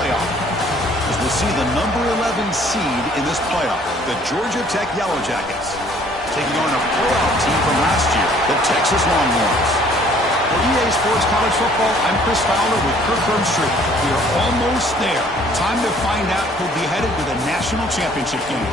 playoff. As we'll see the number 11 seed in this playoff, the Georgia Tech Yellow Jackets, taking on a playoff team from last year, the Texas Longhorns. For EA Sports College Football, I'm Chris Fowler with Kirk Herbstreit. We are almost there. Time to find out who'll be headed to the national championship game.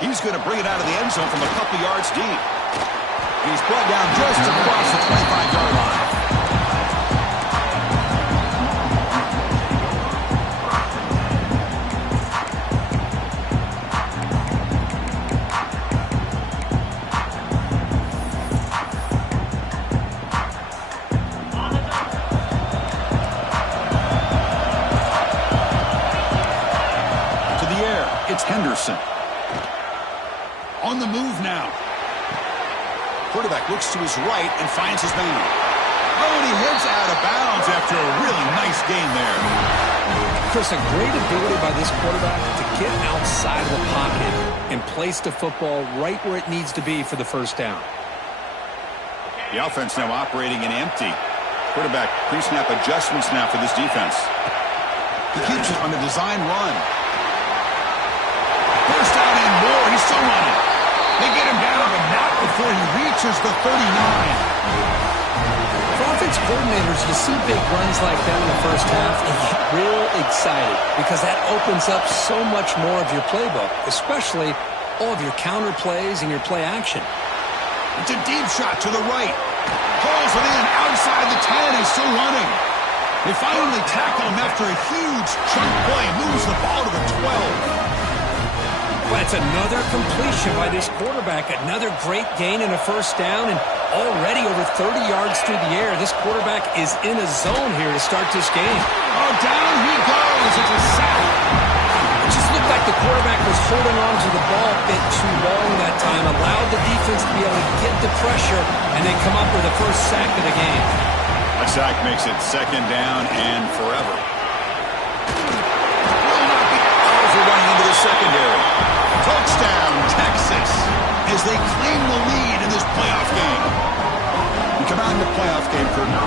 He's going to bring it out of the end zone from a couple yards deep. He's brought down just across the 25-yard line. To the air, it's Henderson. On the move now. Quarterback looks to his right and finds his man. Oh, and he hits out of bounds after a really nice game there. Chris, a great ability by this quarterback to get outside of the pocket and place the football right where it needs to be for the first down. The offense now operating in empty. Quarterback pre-snap adjustments now for this defense. He keeps it on the design run. First down and more. He's still running. They get him down, but not before he reaches the 39. For offense coordinators, you see big runs like that in the first half and get real excited because that opens up so much more of your playbook, especially all of your counter plays and your play action. It's a deep shot to the right. Pulls it in outside the 10. He's still running. They finally tackle him after a huge chunk play. Moves the ball to the 12. Well, it's another completion by this quarterback. Another great gain and a first down, and already over 30 yards through the air. This quarterback is in a zone here to start this game. Oh, down he goes. It's a sack. It just looked like the quarterback was holding on to the ball a bit too long that time, allowed the defense to be able to get the pressure, and then come up with the first sack of the game. A sack makes it second down and forever. Will not be out for running into the secondary. Touchdown, Texas, as they claim the lead in this playoff game. We come out in the playoff game for no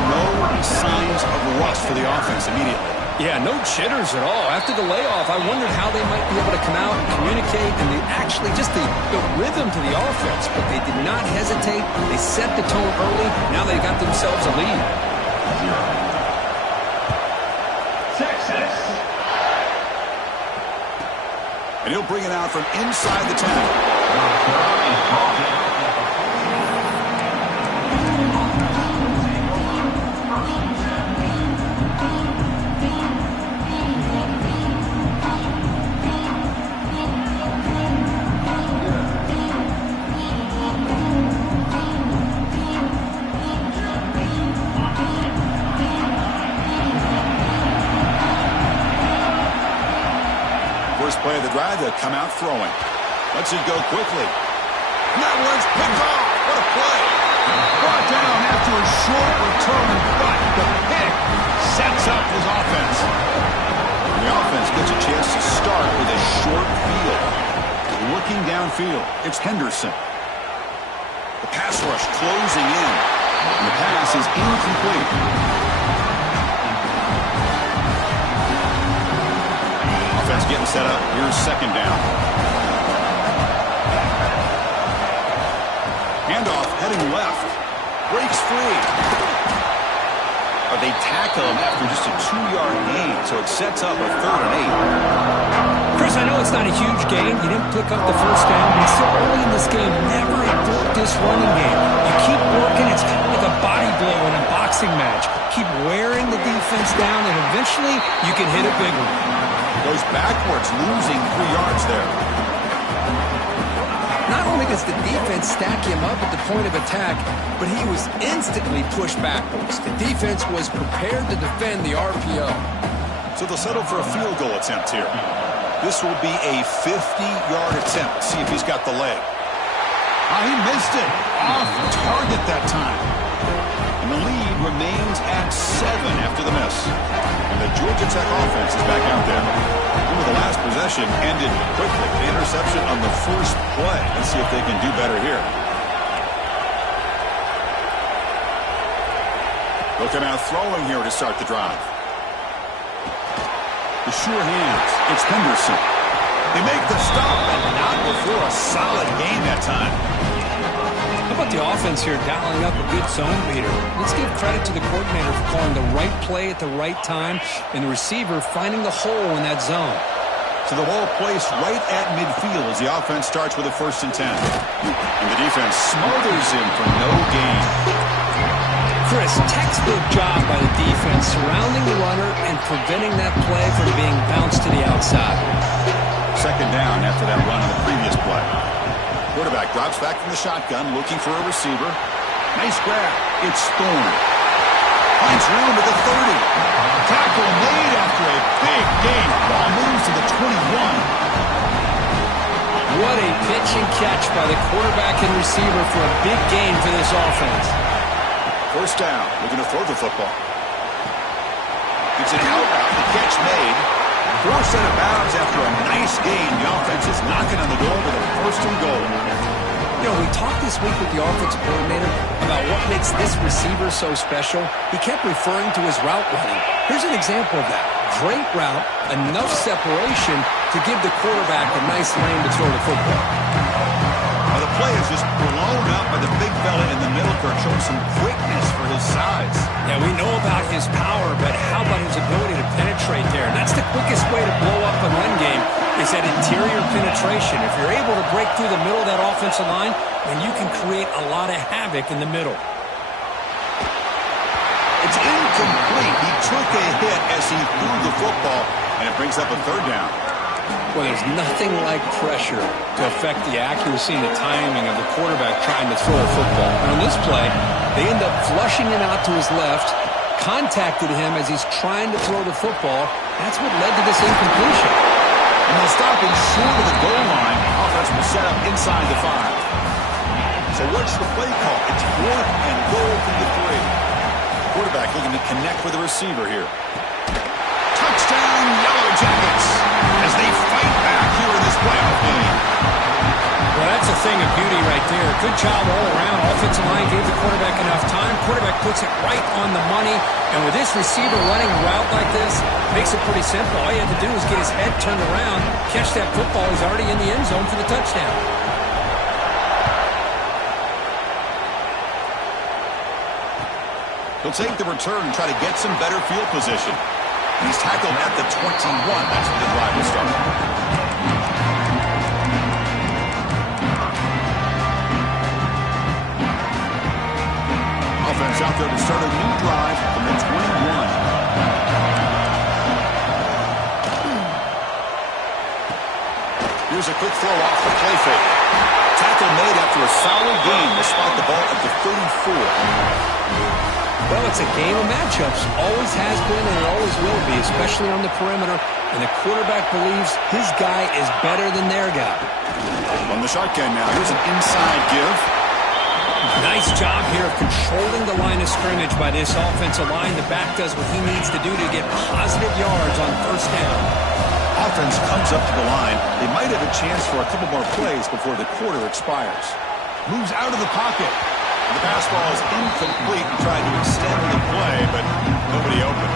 signs of rust for the offense immediately. Yeah, no jitters at all. After the layoff, I wondered how they might be able to come out and communicate and actually just the rhythm to the offense. But they did not hesitate. They set the tone early. Now they got themselves a lead. Texas. And he'll bring it out from inside the 10. First play of the drive, they'll come out throwing. Lets it go quickly. And that one's picked off. What a play. Brought down after a short return, but the pick sets up his offense. The offense gets a chance to start with a short field. Looking downfield, it's Henderson. The pass rush closing in. And the pass is incomplete. Offense getting set up. Here's second down. Handoff heading left. Breaks free. But they tackle him after just a 2-yard gain, so it sets up a 3rd and 8. Chris, I know it's not a huge game. You didn't pick up the first down, but it's still early in this game. Never abort this running game. You keep working. It's kind of like a body blow in a boxing match. Keep wearing the defense down, and eventually you can hit a big one. Goes backwards, losing 3 yards there. Not only against the defense stack him up at the point of attack, but he was instantly pushed backwards. The defense was prepared to defend the RPO. So they'll settle for a field goal attempt here. This will be a 50-yard attempt. See if he's got the leg. He missed it. Off target that time. And the lead remains at 7 after the miss. And the Georgia Tech offense is back out there. Remember, the last possession ended quickly. The interception on the first play. Let's see if they can do better here. They'll come out throwing here to start the drive. The sure hands. It's Henderson. They make the stop, and not before a solid gain that time. How about the offense here dialing up a good zone beater? Let's give credit to the coordinator for calling the right play at the right time and the receiver finding the hole in that zone. So the ball placed right at midfield as the offense starts with a 1st and 10. And the defense smothers him for no gain. Chris, textbook job by the defense surrounding the runner and preventing that play from being bounced to the outside. 2nd down after that run on the previous play. Quarterback drops back from the shotgun, looking for a receiver. Nice grab. It's Thorne. Finds room at the 30. Tackle made after a big gain. Ball moves to the 21. What a pitch and catch by the quarterback and receiver for a big gain for this offense. 1st down. Looking to throw the football. It's an out route. The catch made. Forced out of bounds after a nice gain. The offense is knocking on the door with a 1st and goal. You know, we talked this week with the offensive coordinator about what makes this receiver so special. He kept referring to his route running. Here's an example of that. Great route, enough separation to give the quarterback a nice lane to throw the football. Now the play is just blown up by the big fella in the middle, Kirk, showing some quickness for his size. Yeah, we know about his power, but how about his ability to penetrate there? And that's the quickest way to blow up a run game, is that interior penetration. If you're able to break through the middle of that offensive line, then you can create a lot of havoc in the middle. It's incomplete. He took a hit as he threw the football, and it brings up a 3rd down. Well, there's nothing like pressure to affect the accuracy and the timing of the quarterback trying to throw a football. And on this play, they end up flushing it out to his left, contacted him as he's trying to throw the football. That's what led to this incompletion. And they'll stop him short of the goal line. Offense will set up inside the 5. So what's the play call? It's 4th and goal from the 3. Quarterback looking to connect with the receiver here. Touchdown, Yellow Jackets, as they fight back here in this playoff game. Well, that's a thing of beauty right there. Good job all around. Offensive line gave the quarterback enough time. Quarterback puts it right on the money. And with this receiver running a route like this, makes it pretty simple. All you have to do is get his head turned around, catch that football. He's already in the end zone for the touchdown. He'll take the return and try to get some better field position. He's tackled at the 21. That's where the drive will start. Offense out there to start a new drive from the 21. Here's a quick throw off the play fake. Tackle made after a solid gain to spot the ball at the 34. Well, it's a game of matchups. Always has been and it always will be, especially on the perimeter. And the quarterback believes his guy is better than their guy. On the shotgun now, here's an inside give. Nice job here of controlling the line of scrimmage by this offensive line. The back does what he needs to do to get positive yards on 1st down. Offense comes up to the line. They might have a chance for a couple more plays before the quarter expires. Moves out of the pocket. The pass ball is incomplete and tried to extend the play, but nobody open.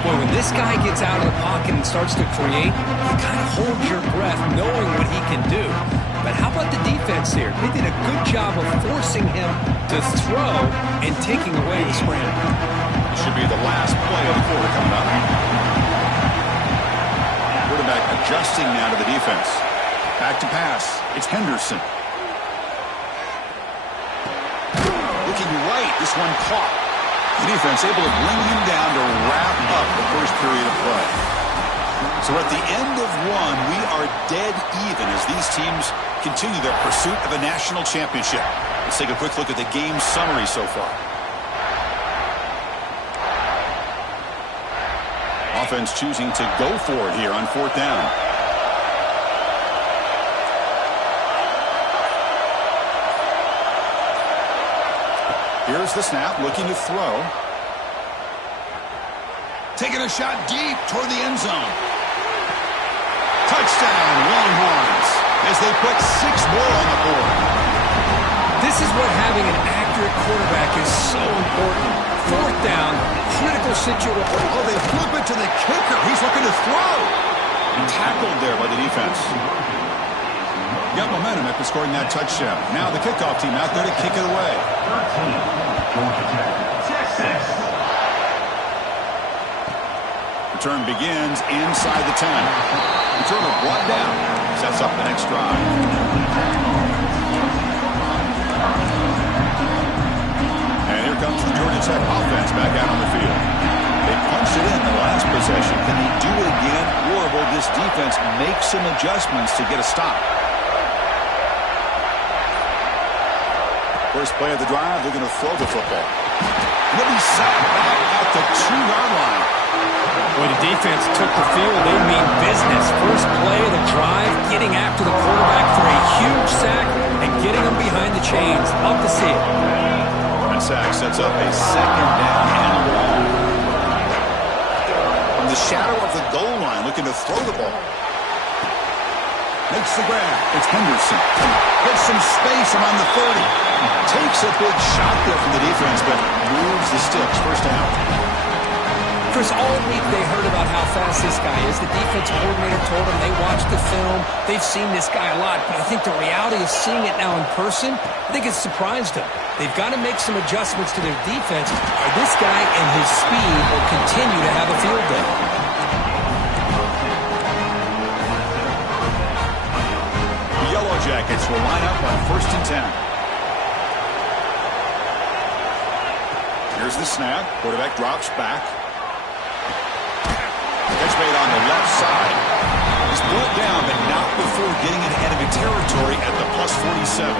Boy, when this guy gets out of the pocket and starts to create, you kind of hold your breath knowing what he can do. But how about the defense here? They did a good job of forcing him to throw and taking away the scramble. This should be the last play of the quarter coming up. Quarterback adjusting now to the defense. Back to pass. It's Henderson. Looking right, this one caught. The defense able to bring him down to wrap up the first period of play. So at the end of one, we are dead even as these teams continue their pursuit of a national championship. Let's take a quick look at the game summary so far. Offense choosing to go for it here on 4th down. Here's the snap, looking to throw. Taking a shot deep toward the end zone. Touchdown, Longhorns, as they put 6 more on the board. This is what having an accurate quarterback is so important. 4th down, critical situation. Oh, they flip it to the kicker. He's looking to throw. Tackled there by the defense. Got momentum after scoring that touchdown. Now the kickoff team out there to kick it away. Return begins inside the 10. Returner brought down. Sets up the next drive. And here comes the Georgia Tech offense back out on the field. They punched it in the last possession. Can they do it again? Or will this defense make some adjustments to get a stop? First play of the drive, they're going to throw the football. He'll be sacked back at the 2-yard line. When the defense took the field, they mean business. First play of the drive, getting after the quarterback for a huge sack and getting him behind the chains. Love to see it. That sack sets up a 2nd down and long. From the shadow of the goal line, looking to throw the ball. Makes the grab. It's Henderson. Gets some space around the 30. Takes a big shot there from the defense, but moves the sticks. First down. Chris, all week they heard about how fast this guy is. The defensive coordinator told them they watched the film. They've seen this guy a lot, but I think the reality of seeing it now in person, I think it's surprised them. They've got to make some adjustments to their defense, or this guy and his speed will continue to have a field day. The Yellow Jackets will line up on 1st and 10. Here's the snap. Quarterback drops back. Catch made on the left side. He's brought down, but not before getting into enemy territory at the +47.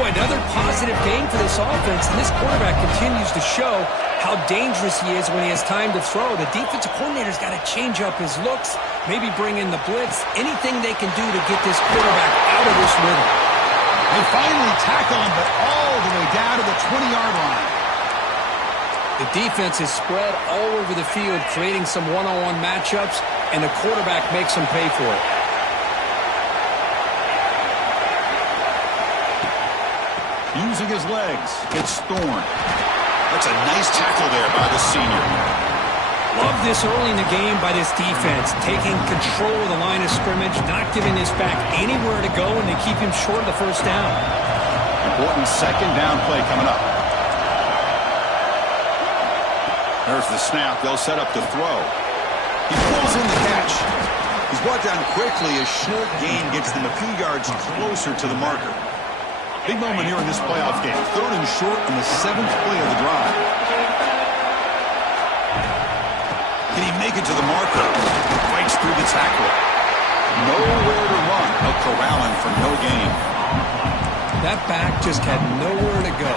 Boy, another positive game for this offense, and this quarterback continues to show how dangerous he is when he has time to throw. The defensive coordinator's got to change up his looks, maybe bring in the blitz, anything they can do to get this quarterback out of this rhythm. They finally tackle him, but all the way down to the 20-yard line. The defense is spread all over the field, creating some one-on-one matchups, and the quarterback makes them pay for it. Using his legs, it's Thorne. That's a nice tackle there by the senior. Love this early in the game by this defense, taking control of the line of scrimmage, not giving this back anywhere to go, and they keep him short of the first down. Important 2nd down play coming up. There's the snap. They'll set up the throw. He pulls in the catch. He's brought down quickly. A short gain gets them a few yards closer to the marker. Big moment here in this playoff game. 3rd and short on the 7th play of the drive. Can he make it to the marker? Fights through the tackle. Nowhere to run. They'll corral him for no gain. That back just had nowhere to go.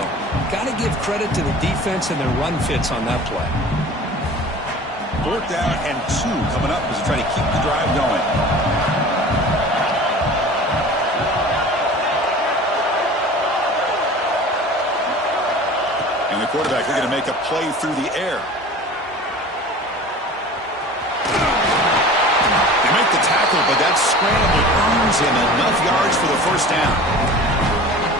Got to give credit to the defense and their run fits on that play. 4th down and 2 coming up as they try to keep the drive going. And the quarterback are going to make a play through the air. They make the tackle, but that scramble earns him enough yards for the first down.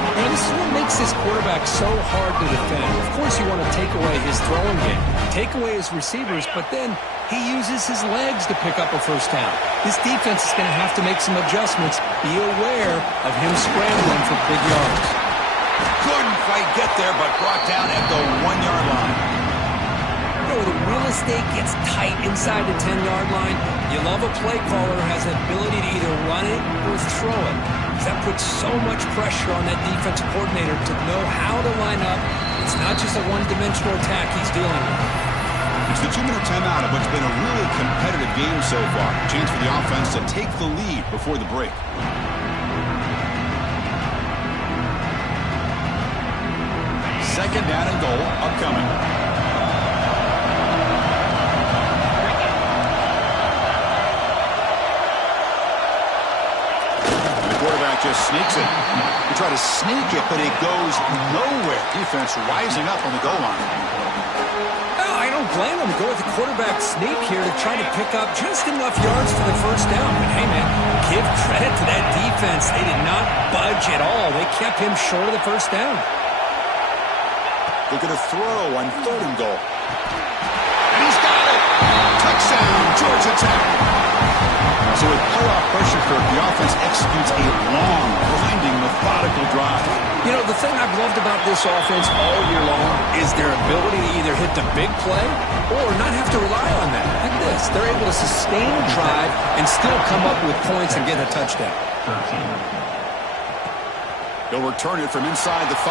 You know, this is what makes this quarterback so hard to defend. Of course, you want to take away his throwing game, take away his receivers, but then he uses his legs to pick up a first down. This defense is going to have to make some adjustments. Be aware of him scrambling for big yards. Couldn't quite get there, but brought down at the 1-yard line. You know, the real estate gets tight inside the 10-yard line. You love a play caller who has the ability to either run it or throw it. That puts so much pressure on that defensive coordinator to know how to line up. It's not just a one-dimensional attack he's dealing with. The the 2-minute timeout of what's been a really competitive game so far. Chance for the offense to take the lead before the break. Second down and goal upcoming. The quarterback just sneaks it. He tried to sneak it, but it goes nowhere. Defense rising up on the goal line. I don't blame him to go with the quarterback sneak here to try to pick up just enough yards for the first down. But hey, man, give credit to that defense. They did not budge at all. They kept him short of the first down. They're going to throw on 3rd and goal. And he's got it! Touchdown, Georgia Tech! So with playoff pressure curve, the offense executes a long, grinding, methodical drive. You know, the thing I've loved about this offense all year long is their ability to either hit the big play or not have to rely on that. Like this, they're able to sustain a drive and still come up with points and get a touchdown. They'll return it from inside the 5.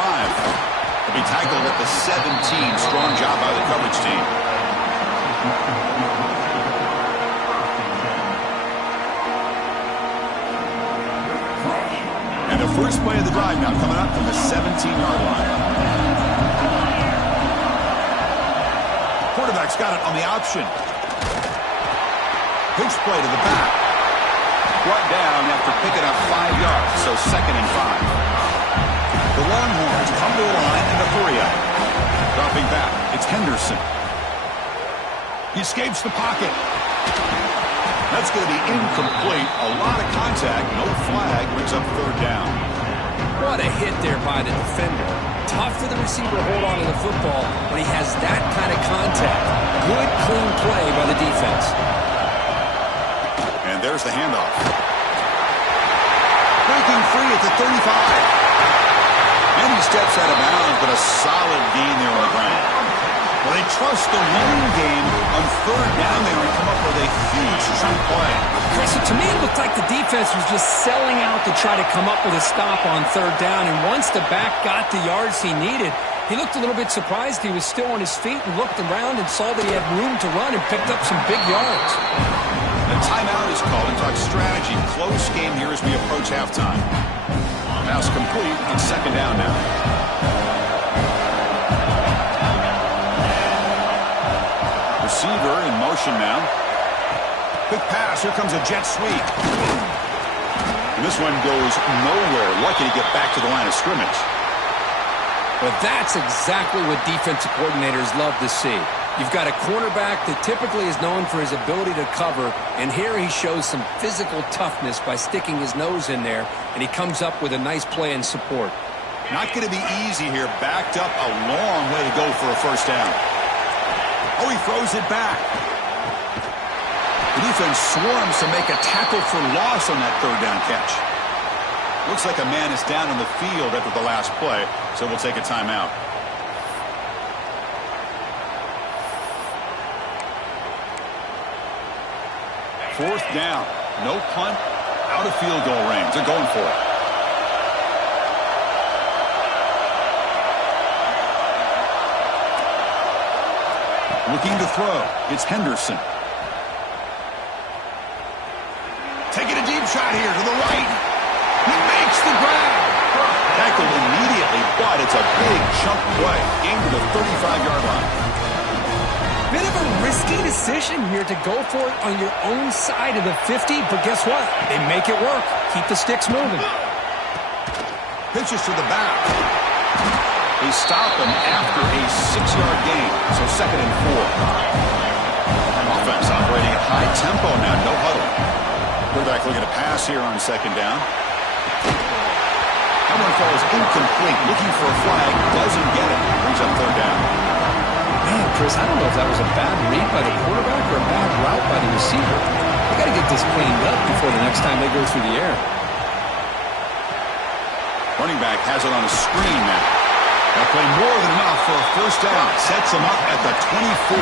He'll be tackled at the 17. Strong job by the coverage team. And the first play of the drive now coming up from the 17-yard line. Quarterback's got it on the option. Pitch play to the back. Brought down after picking up 5 yards, so 2nd and 5. The Longhorns come to the line in the 3-up. Dropping back, it's Henderson. He escapes the pocket. That's going to be incomplete. A lot of contact, no flag, brings up 3rd down. What a hit there by the defender. Tough for the receiver to hold on to the football when he has that kind of contact. Good, clean play by the defense. And there's the handoff. Breaking free at the 35. And he steps out of bounds, but a solid gain there on the ground. Well, they trust the run game on 3rd down there and come up with a huge chunk play. Chris, to me, it looked like the defense was just selling out to try to come up with a stop on 3rd down. And once the back got the yards he needed, he looked a little bit surprised. He was still on his feet and looked around and saw that he had room to run and picked up some big yards. The timeout is called and talk strategy. Close game here as we approach halftime. Pass complete on 2nd down now. Receiver in motion now. Quick pass. Here comes a jet sweep. And this one goes nowhere. Lucky to get back to the line of scrimmage. Well, that's exactly what defensive coordinators love to see. You've got a cornerback that typically is known for his ability to cover, and here he shows some physical toughness by sticking his nose in there, and he comes up with a nice play and support. Not going to be easy here. Backed up a long way to go for a 1st down. Oh, he throws it back. The defense swarms to make a tackle for loss on that 3rd down catch. Looks like a man is down on the field after the last play, so we'll take a timeout. Fourth down. No punt. Out of field goal range. They're going for it. Looking to throw. It's Henderson. Taking a deep shot here to the right. He makes the grab. Tackled immediately, but it's a big chunk play. Game to the 35-yard line. Bit of a risky decision here to go for it on your own side of the 50, but guess what? They make it work. Keep the sticks moving. Pitches to the back. They stop him after a 6-yard gain, so 2nd and 4. Offense operating at high tempo now, no huddle. Quarterback looking to pass here on 2nd down. That one falls incomplete. Looking for a flag, doesn't get it. Brings up 3rd down. Man, Chris, I don't know if that was a bad read by the quarterback or a bad route by the receiver. They got to get this cleaned up before the next time they go through the air. Running back has it on a screen now. They'll play more than enough for a 1st down. Sets him up at the 24.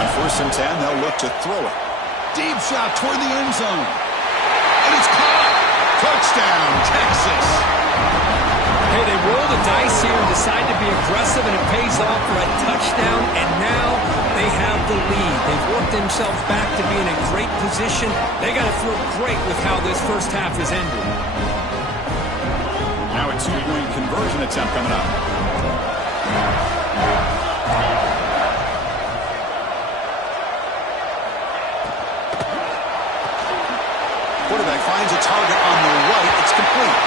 On 1st and 10, they'll look to throw it. Deep shot toward the end zone. And it's caught. Touchdown, Texas. Hey, they roll the dice here and decide to be aggressive off for a touchdown, and now they have the lead. They've worked themselves back to be in a great position. They got to feel great with how this first half is ended. Now a two-point conversion attempt coming up. Quarterback finds a target on the right. It's complete.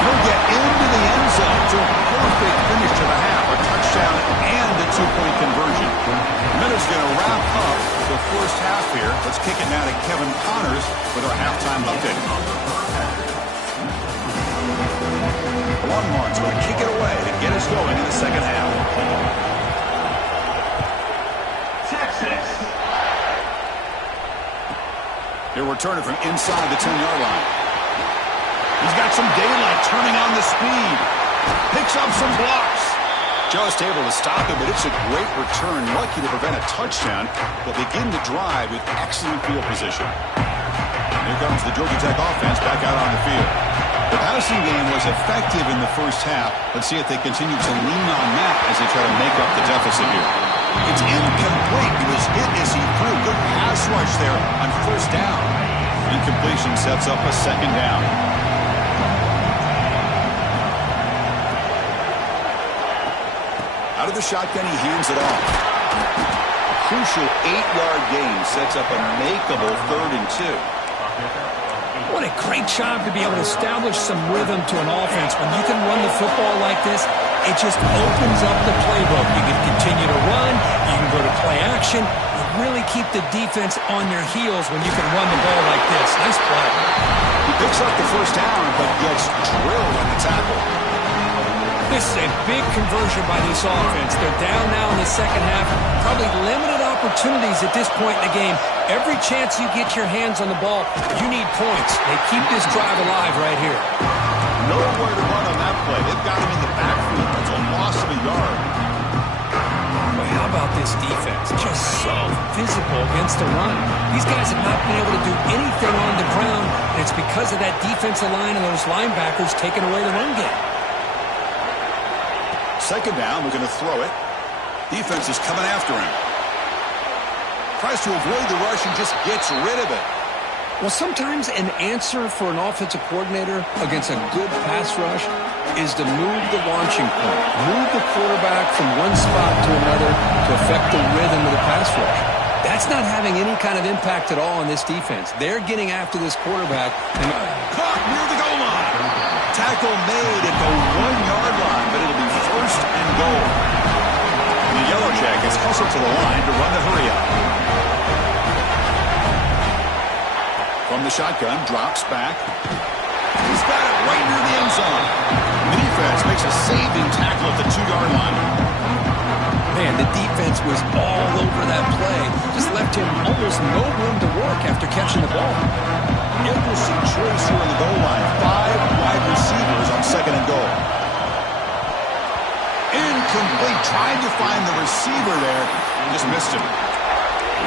He'll get into the end zone. So perfect finish to the half. A touchdown and a two-point conversion. Minutes going to wrap up the first half here. Let's kick it now to Kevin Connors with our halftime update. Longhorns going to kick it away to get us going in the second half. Texas. He'll return it from inside the 10-yard line. He's got some daylight turning on the speed. Picks up some blocks. Just able to stop it, but it's a great return. Lucky to prevent a touchdown. They'll begin the drive with excellent field position. Here comes the Georgia Tech offense back out on the field. The passing game was effective in the first half. Let's see if they continue to lean on that as they try to make up the deficit here. It's incomplete. He was hit as he threw. Good pass rush there on first down. Incompletion sets up a second down. Out of the shotgun, he hands it off. A crucial 8-yard gain sets up a makeable 3rd and 2. What a great job to be able to establish some rhythm to an offense. When you can run the football like this, it just opens up the playbook. You can continue to run. You can go to play action. You really keep the defense on their heels when you can run the ball like this. Nice play. He picks up the first down, but gets drilled on the tackle. This is a big conversion by this offense. They're down now in the second half. Probably limited opportunities at this point in the game. Every chance you get your hands on the ball, you need points. They keep this drive alive right here. Nowhere to run on that play. They've got him in the backfield. It's a loss of a yard. Boy, how about this defense? Just so physical against the run. These guys have not been able to do anything on the ground, and it's because of that defensive line and those linebackers taking away the run game. Second down, we're going to throw it. Defense is coming after him. Tries to avoid the rush and just gets rid of it. Well, sometimes an answer for an offensive coordinator against a good pass rush is to move the launching point. Move the quarterback from one spot to another to affect the rhythm of the pass rush. That's not having any kind of impact at all on this defense. They're getting after this quarterback. And caught near the goal line. Tackle made at the 1-yard line, but it'll be first and goal. The Yellow Jackets hustle to the line to run the hurry-up. From the shotgun, drops back. He's got it right near the end zone. The defense makes a saving tackle at the 2-yard line. Man, the defense was all over that play. Just left him almost no room to work after catching the ball. Interesting choice here on the goal line. 5 wide receivers on second and goal. Incomplete. Trying to find the receiver there. Just missed him.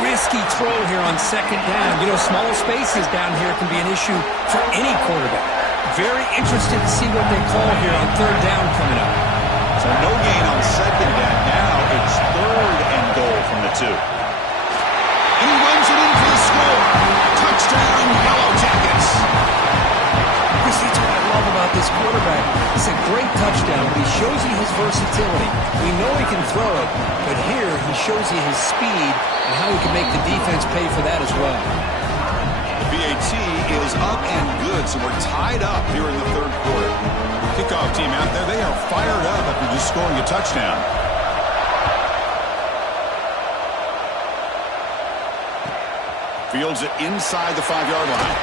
Risky throw here on second down. You know, small spaces down here can be an issue for any quarterback. Very interested to see what they call here on third down coming up. So no gain on second down. Now it's 3rd and goal from the 2. And he runs it in for the score. Touchdown, Yellow Jackets. Chris, that's what I love about this quarterback. It's a great touchdown, but he shows you his versatility. We know he can throw it, but here he shows you his speed and how he can make the defense pay for that as well. The BAT is up and good, so we're tied up here in the 3rd quarter. Kickoff team out there, they are fired up after just scoring a touchdown. Fields it inside the 5-yard line.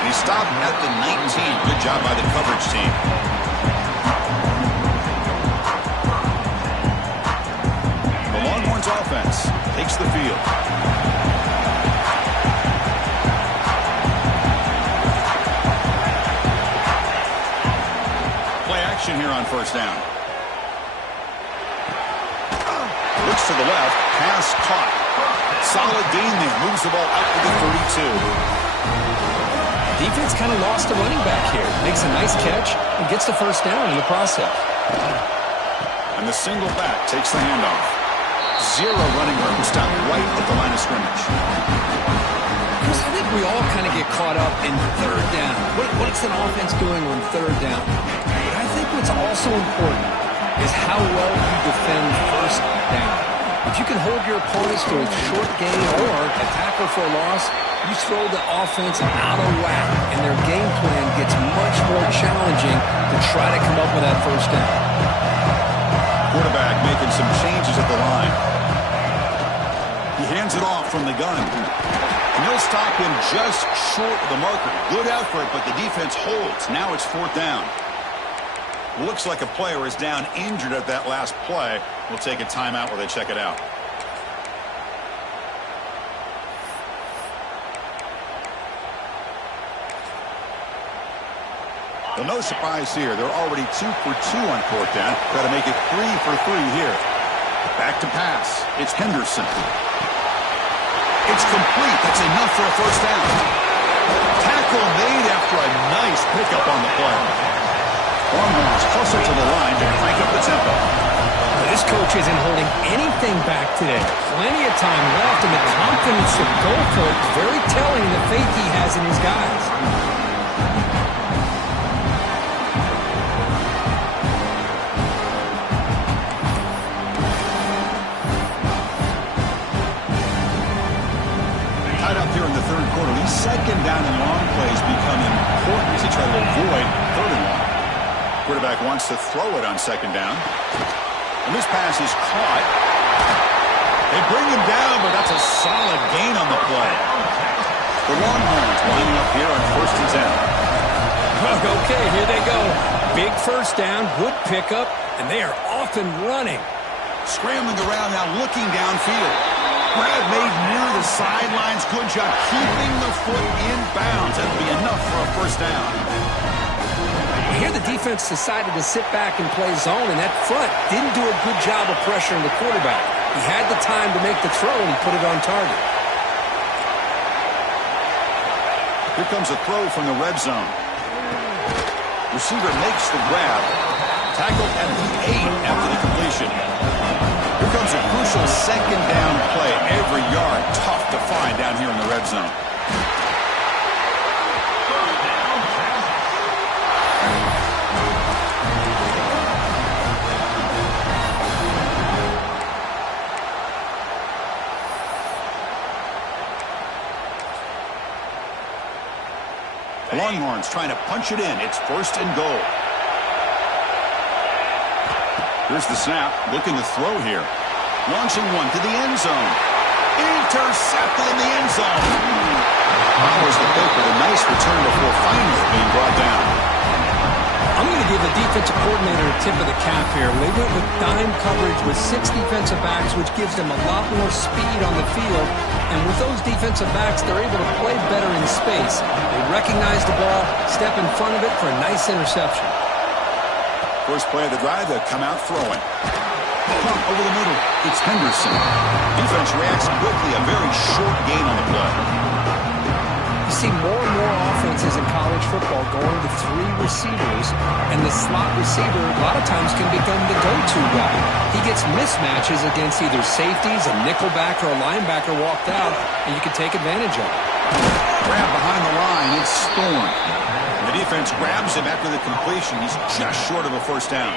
And he stopped at the 19. Good job by the coverage team. The Longhorns offense takes the field. Play action here on first down. Looks to the left. Pass caught. Solid gain there. Moves the ball out to the 32. Defense kind of lost a running back here. Makes a nice catch and gets the first down in the process. And the single back takes the handoff. Zero running room. Stop right at the line of scrimmage. Chris, I think we all kind of get caught up in third down. What's an offense doing on third down? But I think what's also important is how well you defend first down. If you can hold your opponents to a short gain or a tackle for a loss, you throw the offense out of whack, and their game plan gets much more challenging to try to come up with that first down. Quarterback making some changes at the line. He hands it off from the gun. And he'll stop him just short of the marker. Good effort, but the defense holds. Now it's fourth down. Looks like a player is down injured at that last play. We'll take a timeout while they check it out. Well, no surprise here. They're already 2 for 2 on fourth down. Got to make it 3 for 3 here. Back to pass. It's Henderson. It's complete. That's enough for a first down. Tackle made after a nice pickup on the play. Longhorns hustle to the line to crank up the tempo. This coach isn't holding anything back today. Plenty of time left, and the confidence to go for it is very telling the faith he has in his guys. Tied up here in the third quarter. These second down and long plays become important as they try to avoid third and long. Quarterback wants to throw it on second down. And this pass is caught. They bring him down, but that's a solid gain on the play. The Longhorns lining up here on 1st and 10. Okay, here they go. Big first down, good pickup, and they are off and running. Scrambling around now, looking downfield. Grab made near the sidelines. Good job keeping the foot in bounds. That'll be enough for a first down. Here the defense decided to sit back and play zone, and that front didn't do a good job of pressuring the quarterback. He had the time to make the throw, and he put it on target. Here comes a throw from the red zone. Receiver makes the grab. Tackled at the 8 after the completion. Here comes a crucial second down play. Every yard tough to find down here in the red zone. Longhorns trying to punch it in. It's 1st and goal. Here's the snap. Looking to throw here. Launching one to the end zone. Intercepted in the end zone. Follows the pick with a nice return before finally being brought down. I'm going to give the defensive coordinator a tip of the cap here. They went with dime coverage with 6 defensive backs, which gives them a lot more speed on the field. And with those defensive backs, they're able to play better in space. They recognize the ball, step in front of it for a nice interception. First play of the drive, they'll come out throwing. Pump over the middle. It's Henderson. Defense reacts quickly. A very short gain on the play. You see more and more offenses in college football going to 3 receivers, and the slot receiver a lot of times can become the go-to guy. He gets mismatches against either safeties, a nickelback, or a linebacker walked out, and you can take advantage of it. Grab behind the line. It's Storm. The defense grabs him after the completion. He's just short of a first down.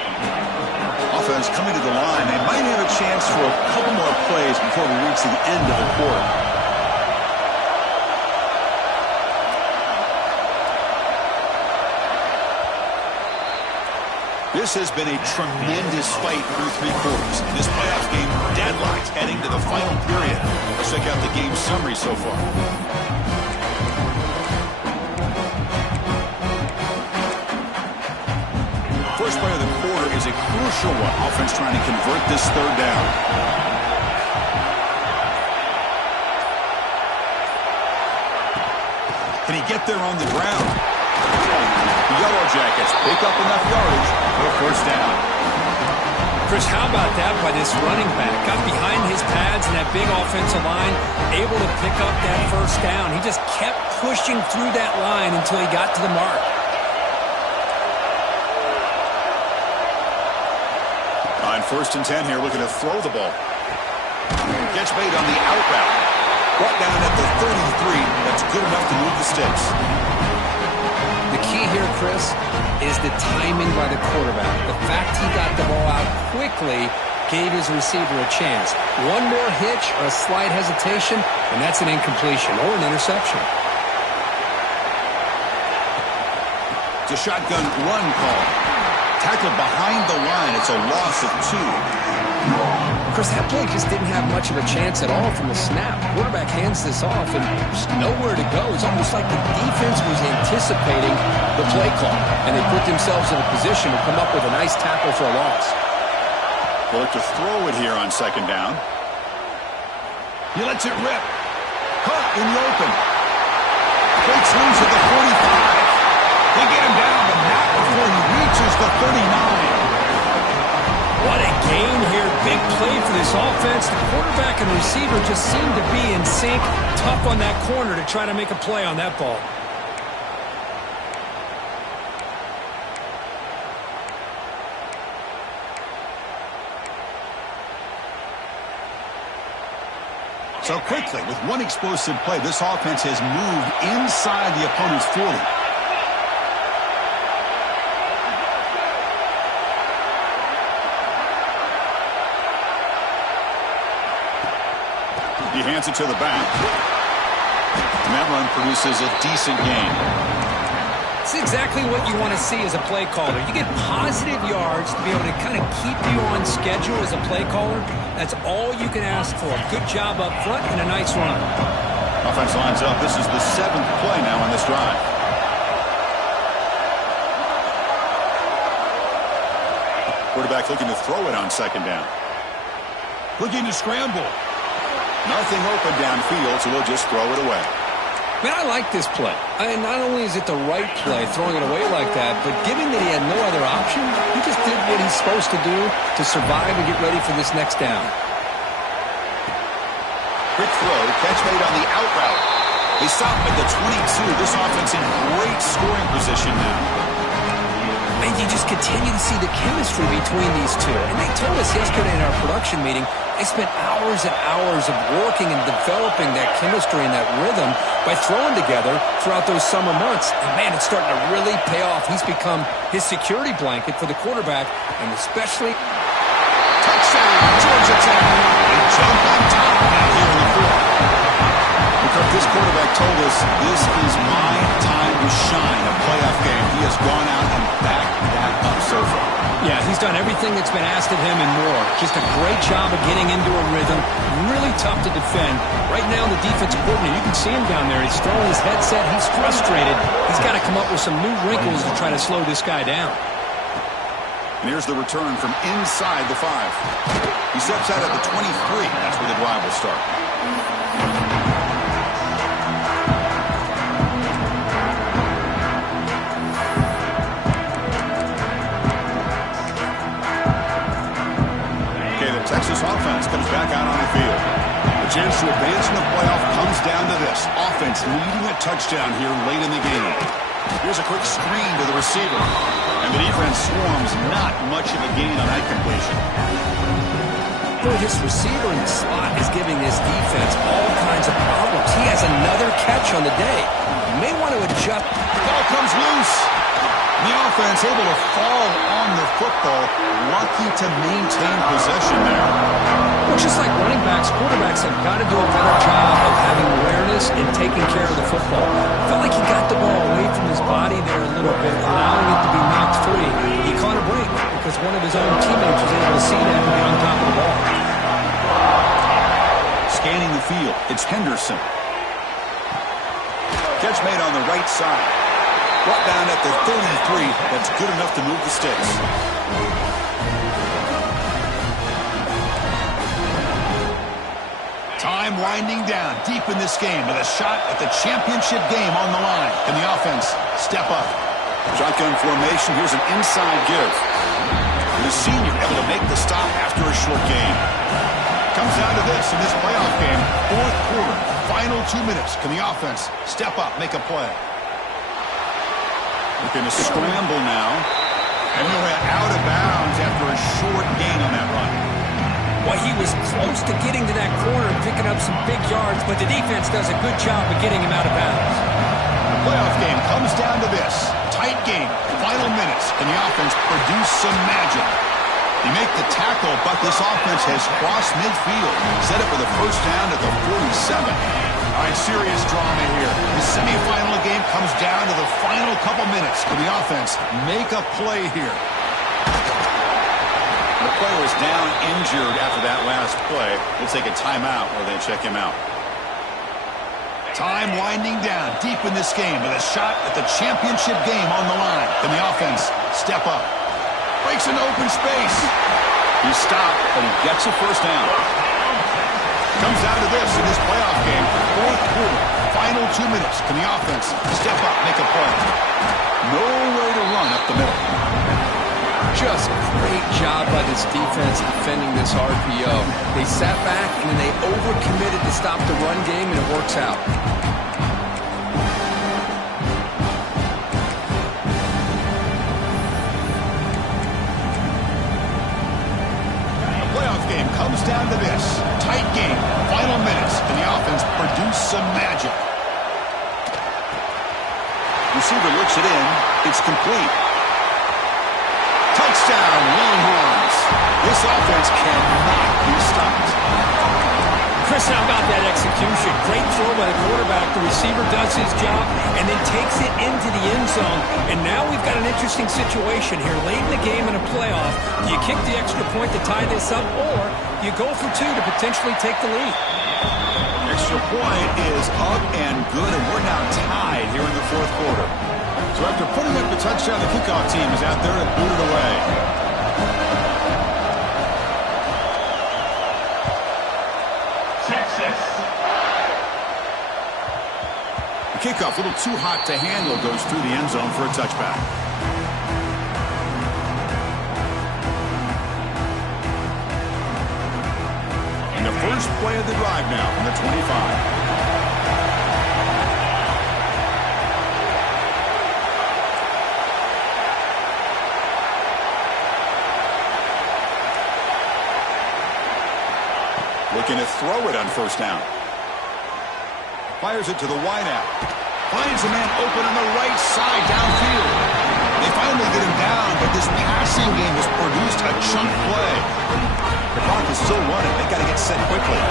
Offense coming to the line. They might have a chance for a couple more plays before we reach the end of the quarter. This has been a tremendous fight through 3 quarters. In this playoff game, deadlocked heading to the final period. Let's check out the game summary so far. First play of the quarter is a crucial one. Offense trying to convert this third down. Can he get there on the ground? The Yellow Jackets pick up enough yardage for a first down. Chris, how about that by this running back? Got behind his pads and that big offensive line, able to pick up that first down. He just kept pushing through that line until he got to the mark. line. 1st and 10 here, looking to throw the ball. Gets made on the out route. Brought down at the 33. That's good enough to move the sticks. The key here, Chris, is the timing by the quarterback. The fact he got the ball out quickly gave his receiver a chance. One more hitch or a slight hesitation, and that's an incompletion or an interception. It's a shotgun run call. Tackled behind the line. It's a loss of 2. Chris, that play just didn't have much of a chance at all from the snap. Quarterback hands this off and just nowhere to go. It's almost like the defense was anticipating the play call, and they put themselves in a position to come up with a nice tackle for a loss. We'll look to throw it here on 2nd down. He lets it rip. Caught in the open. Breaks loose at the 45. They get him down, but not before he reaches the 39. What a gain here. Big play for this offense. The quarterback and receiver just seem to be in sync. Tough on that corner to try to make a play on that ball. So quickly, with one explosive play, this offense has moved inside the opponent's 40. He hands it to the back. And that run produces a decent gain. It's exactly what you want to see as a play caller. You get positive yards to be able to kind of keep you on schedule as a play caller. That's all you can ask for. Good job up front and a nice run. Offense lines up. This is the 7th play now on this drive. Quarterback looking to throw it on 2nd down. Looking to scramble. Nothing open downfield, so we'll just throw it away. Man, I like this play. Not only is it the right play, throwing it away like that, but given that he had no other option, he just did what he's supposed to do to survive and get ready for this next down. Quick throw, catch made on the out route. They stop at the 22. This offense in great scoring position now. And you just continue to see the chemistry between these two. And they told us yesterday in our production meeting, they spent hours and hours of working and developing that chemistry and that rhythm by throwing together throughout those summer months. And, man, it's starting to really pay off. He's become his security blanket for the quarterback, and especially... Touchdown, Georgia Tech. They jump on top now here in the 4th. Because this quarterback told us this is my time to shine, a playoff game. He has gone out and backed that up so far. Yeah, he's done everything that's been asked of him and more. Just a great job of getting into a rhythm. Really tough to defend. Right now, the defensive coordinator, you can see him down there. He's throwing his headset. He's frustrated. He's got to come up with some new wrinkles to try to slow this guy down. And here's the return from inside the 5. He steps out at the 23. That's where the drive will start. Texas offense comes back out on the field. The chance to advance in the playoff comes down to this. Offense needing a touchdown here late in the game. Here's a quick screen to the receiver. And the defense swarms. Not much of a gain on that completion. Boy, this receiver in the slot is giving this defense all kinds of problems. He has another catch on the day. You may want to adjust. Ball comes loose. The offense able to fall on the football, lucky to maintain possession there. Well, just like running backs, quarterbacks have got to do a better job of having awareness and taking care of the football. I felt like he got the ball away from his body there a little bit, allowing it to be knocked free. He caught a break because one of his own teammates was able to see that and get on top of the ball. Scanning the field, it's Henderson. Catch made on the right side. Brought down at the 33. That's good enough to move the sticks. Time winding down deep in this game with a shot at the championship game on the line. Can the offense step up? Shotgun formation. Here's an inside give. And the senior able to make the stop after a short game. Comes down to this in this playoff game. 4th quarter, final 2 minutes. Can the offense step up, make a play? Looking to scramble now. And we went out of bounds after a short gain on that Well, he was close to getting to that corner and picking up some big yards, but the defense does a good job of getting him out of bounds. The playoff game comes down to this. Tight game, final minutes, and the offense produce some magic. You make the tackle, but this offense has crossed midfield. Set it for the first down at the 47. All right, serious drama here. The semifinal game comes down to the final couple minutes. Can the offense make a play here? The player is down injured after that last play. We'll take a timeout while they check him out. Time winding down deep in this game with a shot at the championship game on the line. Can the offense step up? Breaks into open space. He's stopped, but he gets a first down. Comes down to this in this playoff game. Fourth quarter, final 2 minutes. Can the offense step up, make a play? No way to run up the middle. Just great job by this defense defending this RPO. They sat back and then they overcommitted to stop the run game, and it works out. The playoff game comes down to this. Tight game, final minutes, and the offense produce some magic. Receiver looks it in. It's complete. Touchdown, Longhorns. This offense cannot be stopped. Chris, how about that execution? Great throw by the quarterback. The receiver does his job and then takes it into the end zone. And now we've got an interesting situation here. Late in the game in a playoff, do you kick the extra point to tie this up, or do you go for two to potentially take the lead? Extra point is up and good, and we're now tied here in the fourth quarter. So after putting up the touchdown, the kickoff team is out there and boot it away. Texas. The kickoff, a little too hot to handle, goes through the end zone for a touchback. And the first play of the drive now from the 25. Looking to throw it on first down. Fires it to the wideout. Finds a man open on the right side downfield. They finally get him down, but this passing game has produced a chunk play. The clock is still running. They got to get set quickly.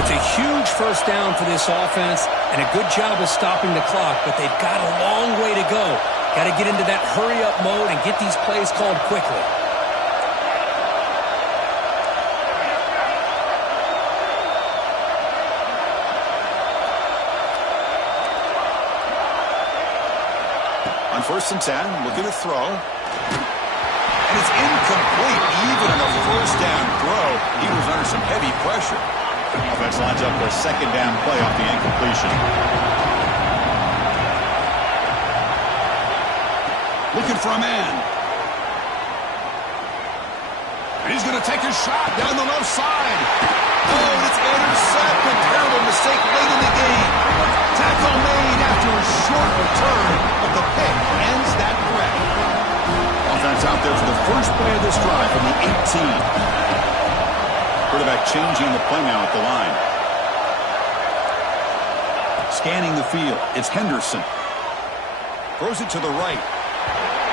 It's a huge first down for this offense and a good job of stopping the clock, but they've got a long way to go. Got to get into that hurry-up mode and get these plays called quickly. First and 10, looking to throw. And it's incomplete, even on a first down throw. He was under some heavy pressure. Offense lines up for a second down play off the incompletion. Looking for a man. And he's going to take a shot down the left side. Oh, and it's intercepted. Terrible mistake late in the game. Tackle made after a short return, but the pick ends that threat. Offense out there for the first play of this drive from the 18. Quarterback changing the play now at the line. Scanning the field. It's Henderson. Throws it to the right.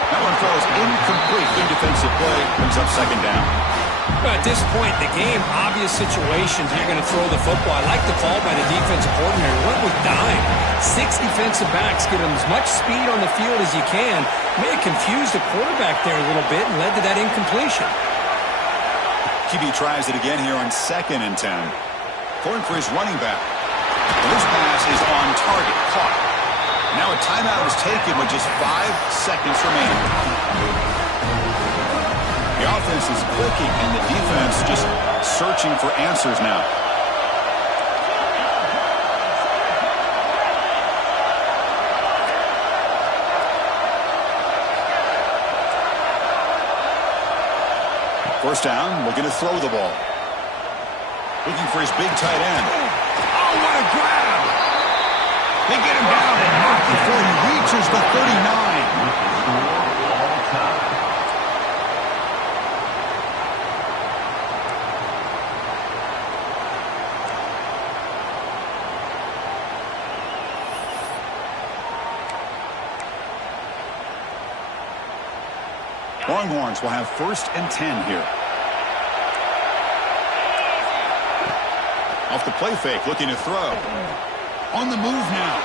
That one falls incomplete. Good defensive play. Brings up second down. At this point in the game, obvious situations, you're going to throw the football. I like the call by the defensive coordinator. Went with dime. 6 defensive backs, give him as much speed on the field as you can. May have confused the quarterback there a little bit and led to that incompletion. QB tries it again here on 2nd and 10. Going for his running back. And this pass is on target. Caught. Now a timeout is taken with just 5 seconds remaining. The offense is clicking, and the defense just searching for answers now. First down, looking to throw the ball. Looking for his big tight end. Oh, what a grab! They get him down and knocked before he reaches the 39. Longhorns will have 1st and 10 here. Off the play fake, looking to throw. On the move now.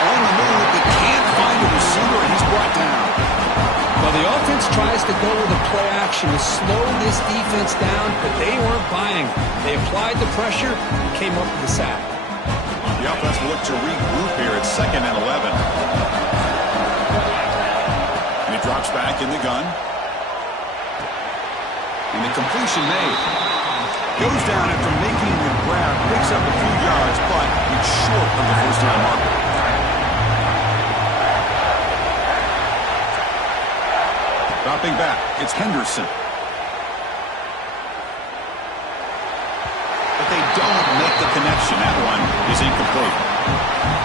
On the move, but can't find a receiver, and he's brought down. Well, the offense tries to go with a play action to slow this defense down, but they weren't buying. They applied the pressure and came up with the sack. The offense will look to regroup here at 2nd and 11. And he drops back in the gun. And the completion made. Goes down after making the grab, picks up a few yards, but it's short of the first down marker. Dropping back, it's Henderson. But they don't make the connection. That one is incomplete.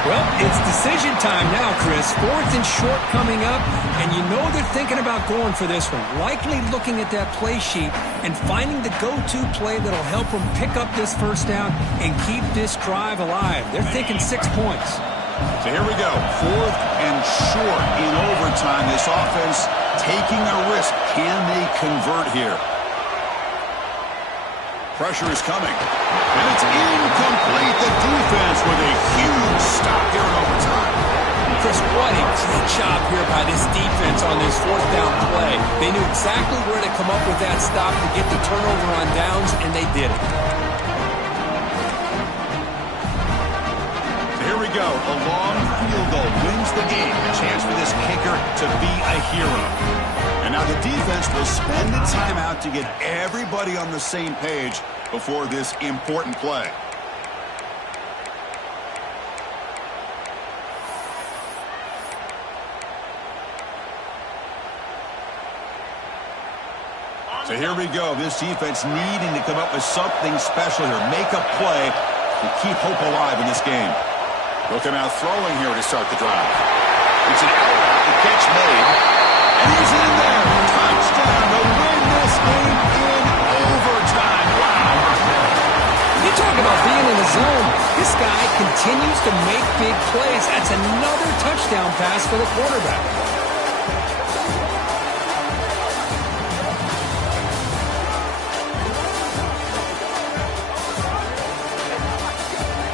Well, it's decision time now, Chris. 4th and short coming up, and you know they're thinking about going for this one. Likely looking at that play sheet and finding the go-to play that'll help them pick up this first down and keep this drive alive. They're thinking 6 points. So here we go. 4th and short in overtime. This offense taking a risk. Can they convert here? Pressure is coming. And it's incomplete. The defense with a huge stop here in overtime. Chris, what a great job here by this defense on this 4th down play. They knew exactly where to come up with that stop to get the turnover on downs, and they did it. So here we go. A long field goal wins the game. A chance for this kicker to be a hero. And now the defense will spend the timeout to get everybody on the same page before this important play. So here we go. This defense needing to come up with something special here. Make a play to keep hope alive in this game. They'll come out throwing here to start the drive. It's an out route. The catch made. And he's in there. Touchdown to win this game in overtime. Wow. You talk about being in the zone. This guy continues to make big plays. That's another touchdown pass for the quarterback.